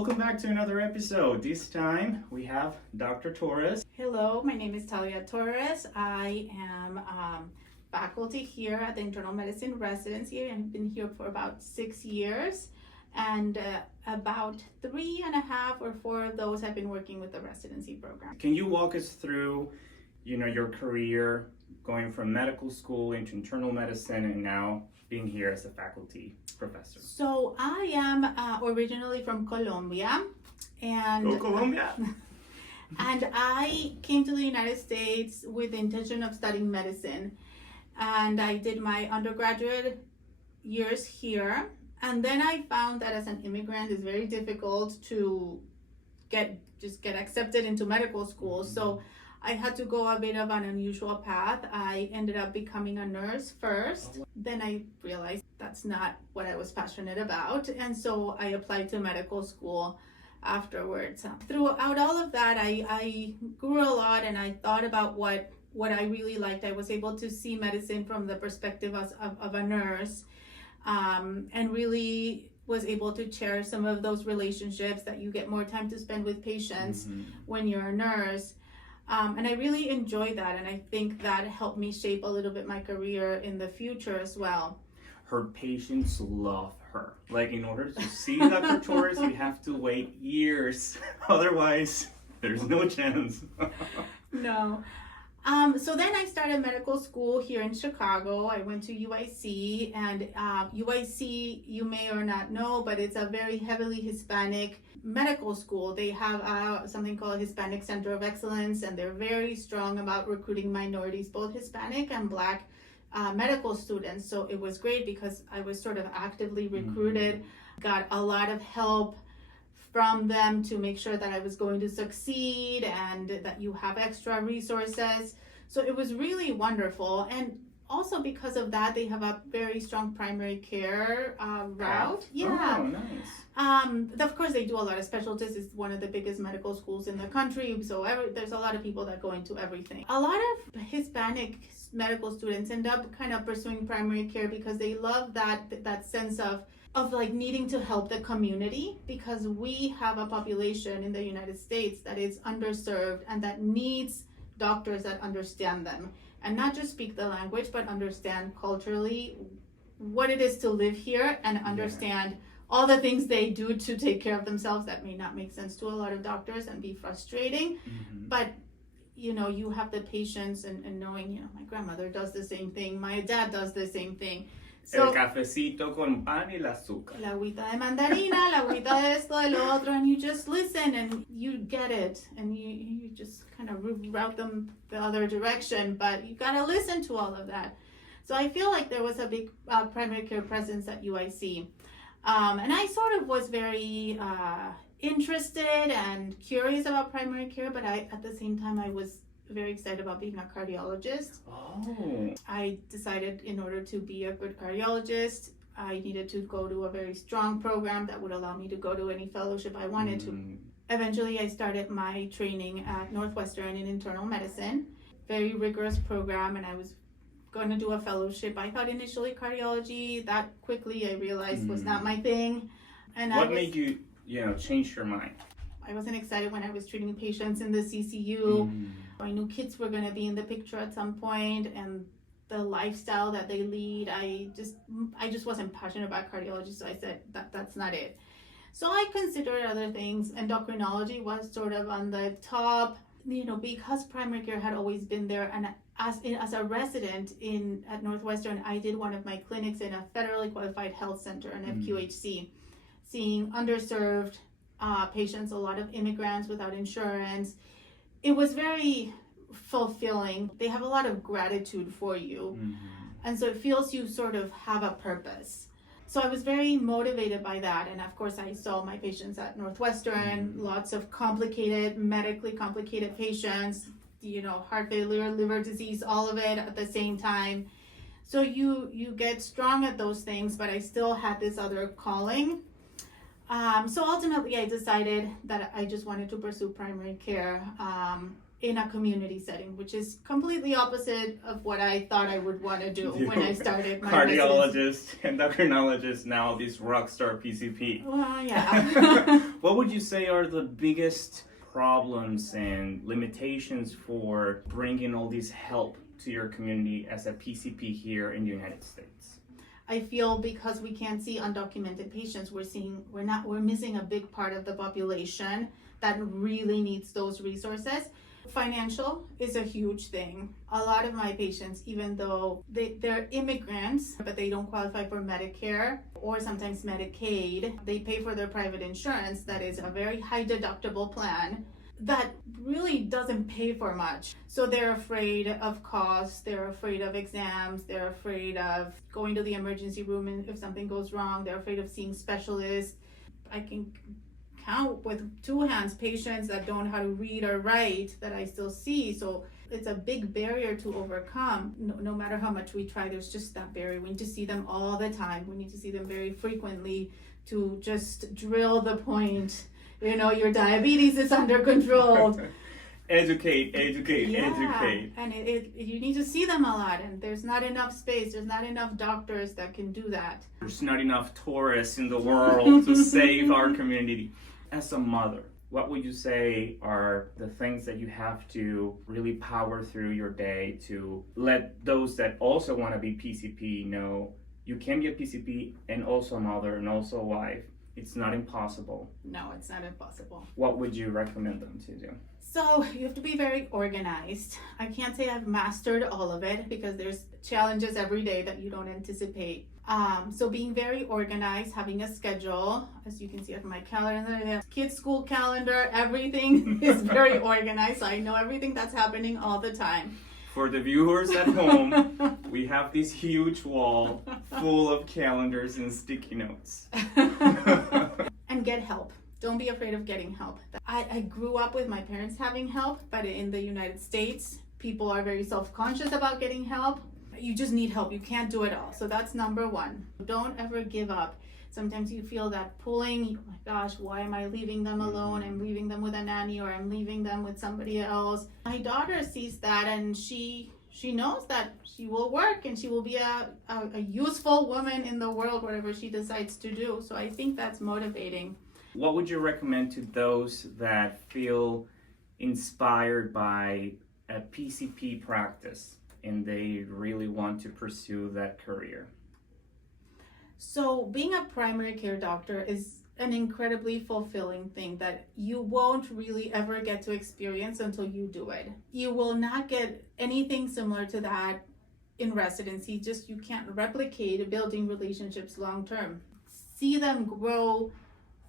welcome back to another episode. This time we have Dr. Torres. Hello, my name is Torres. I am faculty here at the Internal Medicine residency. I've been here for about 6 years, and about 3.5 or 4 of those I've been working with the residency program. Can you walk us through, your career going from medical school into internal medicine and now being here as a faculty professor? So I am originally from Colombia, and Go Colombia! And I came to the United States with the intention of studying medicine. And I did my undergraduate years here. And then I found that as an immigrant, it's very difficult to get accepted into medical school. So I had to go a bit of an unusual path. I ended up becoming a nurse first. Then I realized that's not what I was passionate about. And so I applied to medical school afterwards. Throughout all of that, I grew a lot, and I thought about what I really liked. I was able to see medicine from the perspective of a nurse, and really was able to cherish some of those relationships that you get more time to spend with patients when you're a nurse. And I really enjoyed that, and I think that helped me shape a little bit my career in the future as well. Her patients love her. Like, in order to see Dr. Torres, you have to wait years. Otherwise, there's no chance. No. So then I started medical school here in Chicago. I went to UIC, and UIC, you may or not know, but it's a very heavily Hispanic medical school. They have something called Hispanic Center of Excellence, and they're very strong about recruiting minorities, both Hispanic and Black medical students. So it was great because I was sort of actively recruited, got a lot of help from them to make sure that I was going to succeed and that you have extra resources. So it was really wonderful. And also because of that, they have a very strong primary care route. Yeah. Oh, nice. Of course, they do a lot of specialties. It's one of the biggest medical schools in the country. So there's a lot of people that go into everything. A lot of Hispanic medical students end up kind of pursuing primary care because they love that sense of like needing to help the community, because we have a population in the United States that is underserved and that needs doctors that understand them and not just speak the language, but understand culturally what it is to live here and understand all the things they do to take care of themselves that may not make sense to a lot of doctors and be frustrating. But you have the patience and knowing, my grandmother does the same thing, my dad does the same thing. So, el cafecito con pan y el azúcar. La agüita de mandarina, la agüita de esto, de lo otro, and you just listen and you get it, and you just kind of route them the other direction, but you gotta listen to all of that. So I feel like there was a big primary care presence at UIC, and I sort of was very interested and curious about primary care, but at the same time I was very excited about being a cardiologist. Oh. I decided in order to be a good cardiologist, I needed to go to a very strong program that would allow me to go to any fellowship I wanted to. Eventually, I started my training at Northwestern in internal medicine, very rigorous program, and I was going to do a fellowship. I thought initially cardiology, that quickly I realized was not my thing. And what made you, change your mind? I wasn't excited when I was treating patients in the CCU. I knew kids were going to be in the picture at some point, and the lifestyle that they lead, I just wasn't passionate about cardiology, so I said that's not it. So I considered other things. Endocrinology was sort of on the top, because primary care had always been there, and as a resident at Northwestern, I did one of my clinics in a federally qualified health center, an FQHC, seeing underserved patients, a lot of immigrants without insurance. It was very fulfilling. They have a lot of gratitude for you. And so it feels you sort of have a purpose. So I was very motivated by that. And of course, I saw my patients at Northwestern, lots of medically complicated patients, heart failure, liver disease, all of it at the same time. So you get strong at those things, but I still had this other calling. So ultimately, I decided that I just wanted to pursue primary care in a community setting, which is completely opposite of what I thought I would want to do when I started my cardiologist, endocrinologist, now this rock star PCP. Well, yeah. What would you say are the biggest problems and limitations for bringing all this help to your community as a PCP here in the United States? I feel because we can't see undocumented patients, we're missing a big part of the population that really needs those resources. Financial is a huge thing. A lot of my patients, even though they're immigrants, but they don't qualify for Medicare or sometimes Medicaid, they pay for their private insurance that is a very high deductible plan that really doesn't pay for much. So they're afraid of costs, they're afraid of exams, they're afraid of going to the emergency room and if something goes wrong, they're afraid of seeing specialists. I can count with two hands patients that don't know how to read or write that I still see. So it's a big barrier to overcome. No matter how much we try, there's just that barrier. We need to see them all the time. We need to see them very frequently to just drill the point. You know, your diabetes is under control. Educate. And you need to see them a lot, and there's not enough space. There's not enough doctors that can do that. There's not enough Torres in the world to save our community. As a mother, what would you say are the things that you have to really power through your day to let those that also want to be PCP know you can be a PCP and also a mother and also a wife? It's not impossible. No, it's not impossible. What would you recommend them to do? So you have to be very organized. I can't say I've mastered all of it because there's challenges every day that you don't anticipate. So being very organized, having a schedule, as you can see on my calendar, kids' school calendar, everything is very organized. So I know everything that's happening all the time. For the viewers at home, we have this huge wall full of calendars and sticky notes. And get help. Don't be afraid of getting help. I grew up with my parents having help, but in the United States, people are very self-conscious about getting help. You just need help. You can't do it all. So that's number one. Don't ever give up. Sometimes you feel that pulling, oh my gosh, why am I leaving them alone? I'm leaving them with a nanny or I'm leaving them with somebody else. My daughter sees that and she knows that she will work and she will be a useful woman in the world, whatever she decides to do. So I think that's motivating. What would you recommend to those that feel inspired by a PCP practice and they really want to pursue that career? So being a primary care doctor is an incredibly fulfilling thing that you won't really ever get to experience until you do it. You will not get anything similar to that in residency. Just you can't replicate building relationships long term. See them grow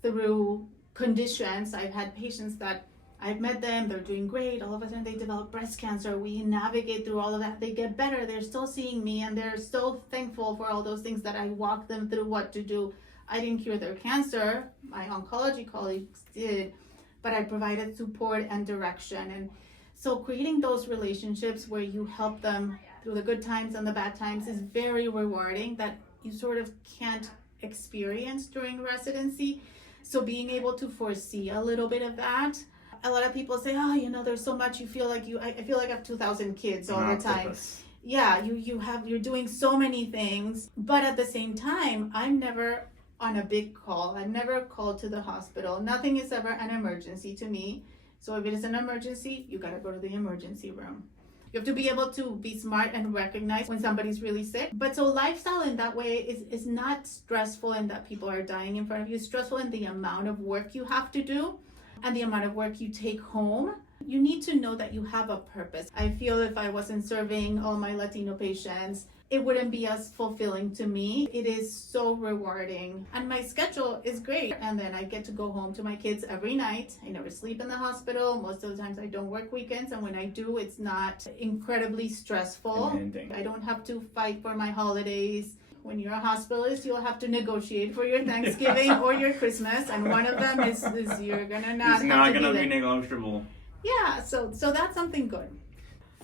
through conditions. I've had patients that I've met them, they're doing great, all of a sudden they develop breast cancer, we navigate through all of that, they get better, they're still seeing me and they're still thankful for all those things that I walked them through what to do. I didn't cure their cancer, my oncology colleagues did, but I provided support and direction. And so creating those relationships where you help them through the good times and the bad times is very rewarding that you sort of can't experience during residency. So being able to foresee a little bit of that. A lot of people say, oh, you know, there's so much, I feel like I have 2,000 kids all the time. Yeah, you're doing so many things, but at the same time, I'm never on a big call. I'm never called to the hospital. Nothing is ever an emergency to me. So if it is an emergency, you gotta go to the emergency room. You have to be able to be smart and recognize when somebody's really sick. But so lifestyle in that way is not stressful in that people are dying in front of you. It's stressful in the amount of work you have to do and the amount of work you take home. You need to know that you have a purpose. I feel if I wasn't serving all my Latino patients, it wouldn't be as fulfilling to me. It is so rewarding. And my schedule is great. And then I get to go home to my kids every night. I never sleep in the hospital. Most of the times I don't work weekends. And when I do, it's not incredibly stressful. Demanding. I don't have to fight for my holidays. When you're a hospitalist, you'll have to negotiate for your Thanksgiving or your Christmas. And one of them is you're gonna not it's not gonna be negotiable. Yeah, so that's something good.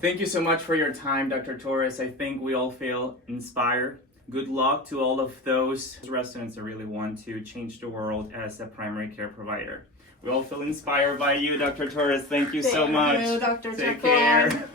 Thank you so much for your time, Dr. Torres. I think we all feel inspired Good luck to all of those residents that really want to change the world as a primary care provider. We all feel inspired by you, Dr. Torres. Thank you so much. Thank you, Dr. Take Chacon. care.